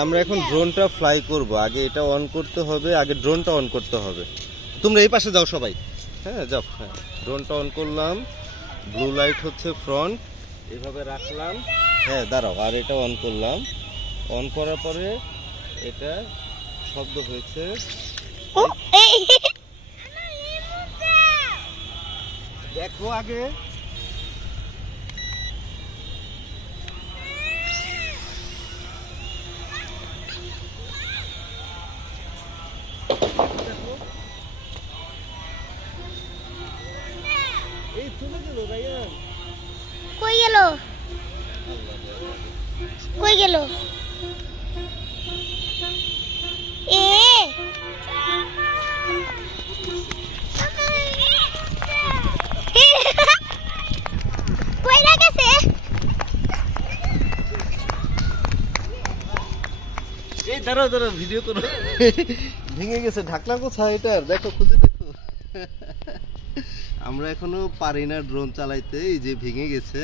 আমরা এখন ড্রোনটা ফ্লাই করব। আগে এটা অন করতে হবে, আগে ড্রোনটা অন করতে হবে। তোমরা এই পাশে যাও সবাই। হ্যাঁ যাও। হ্যাঁ, ড্রোনটা অন করলাম। ব্লু লাইট হচ্ছে ফ্রন্ট, এভাবে রাখলাম। হ্যাঁ দাঁড়াও, আর এটা অন করলাম। অন করার পরে এটা শব্দ হয়েছে। দেখো আগে। এই চলে গেল রায়ান। কই গেল? কই গেল? এ কই গেছে? এই দাঁড়াও দাঁড়াও, ভিডিও করো। ভেঙে গেছে। ঢাকনা কোথায় এটার? দেখো, খুঁজে দেখো। আমরা এখনো পারি না ড্রোন চালাইতে। এই যে ভেঙে গেছে।